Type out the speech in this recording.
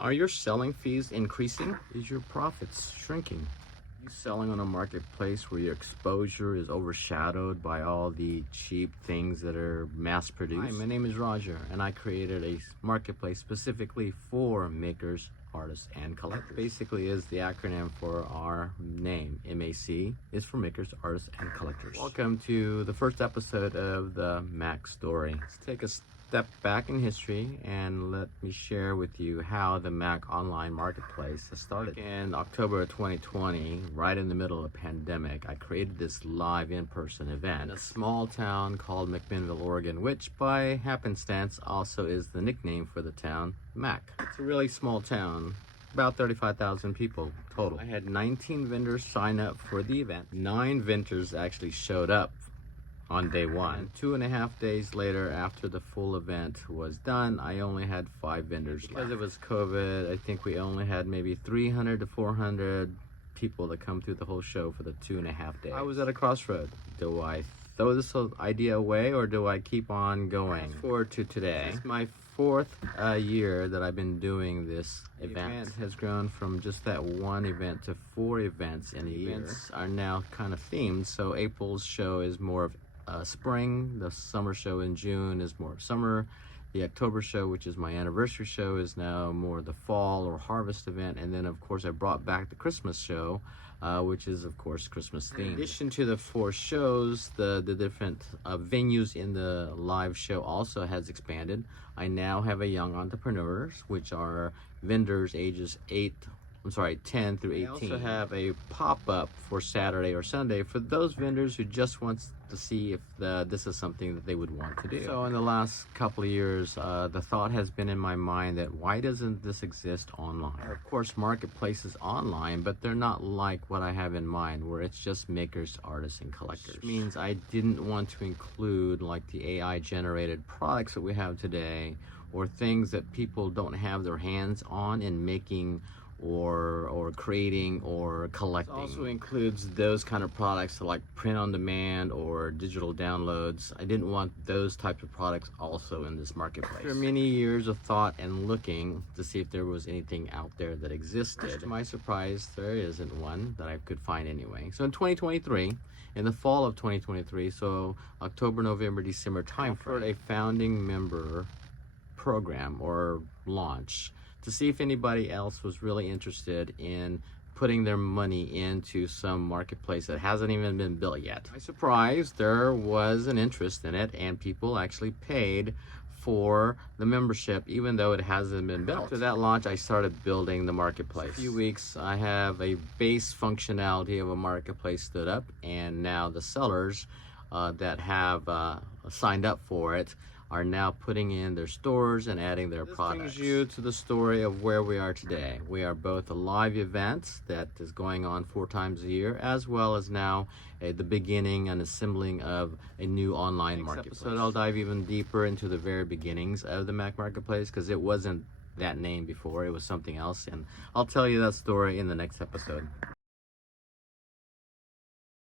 Are your selling fees increasing? Is your profits shrinking? Are you selling on a marketplace where your exposure is overshadowed by all the cheap things that are mass produced? Hi, my name is Roger, and I created a marketplace specifically for makers, artists, and collectors. Basically is the acronym for our name. MAC is for makers, artists, and collectors. Welcome to the first episode of the Mac story. Let's take a step back in history and let me share with you how the Mac online marketplace has started. In October of 2020, right in the middle of the pandemic, I created this live in-person event in a small town called McMinnville, Oregon, which by happenstance also is the nickname for the town, Mac. It's a really small town, about 35,000 people total. I had 19 vendors sign up for the event. 9 vendors actually showed up on day one. 2.5 days later, after the full event was done, I only had 5 vendors left. Because it was COVID, I think we only had maybe 300 to 400 people that come through the whole show for the 2.5 days. I was at a crossroad. Do I throw this idea away or do I keep on going? Fast forward to today. It's my 4th year that I've been doing this event. The event has grown from just that one event to 4 events in a year. Events are now kind of themed, so April's show is more of spring, the summer show in June is more summer, the October show, which is my anniversary show, is now more the fall or harvest event, and then of course I brought back the Christmas show, which is of course Christmas themed. In addition to the 4 shows, the different venues in the live show also has expanded. I now have a young entrepreneurs, which are vendors ages 10 through 18. I also have a pop-up for Saturday or Sunday for those vendors who just want to see if this is something that they would want to do. So in the last couple of years, the thought has been in my mind that why doesn't this exist online? Of course, marketplaces online, but they're not like what I have in mind, where it's just makers, artists, and collectors. Which means I didn't want to include like the AI-generated products that we have today, or things that people don't have their hands on in making or creating or collecting. It also includes those kind of products like print on demand or digital downloads. I didn't want those types of products also in this marketplace. After many years of thought and looking to see if there was anything out there that existed, to my surprise, there isn't one that I could find anyway. So in 2023, in the fall of 2023, so October, November, December time, for a founding member program or launch to see if anybody else was really interested in putting their money into some marketplace that hasn't even been built yet. I'm surprised there was an interest in it, and people actually paid for the membership even though it hasn't been built. After that launch, I started building the marketplace. In a few weeks, I have a base functionality of a marketplace stood up, and now the sellers that have signed up for it are now putting in their stores and adding their products. This brings you to the story of where we are today. We are both a live event that is going on 4 times a year, as well as now the beginning and assembling of a new online marketplace. Next episode, I'll dive even deeper into the very beginnings of the Mac Marketplace, because it wasn't that name before, it was something else, and I'll tell you that story in the next episode.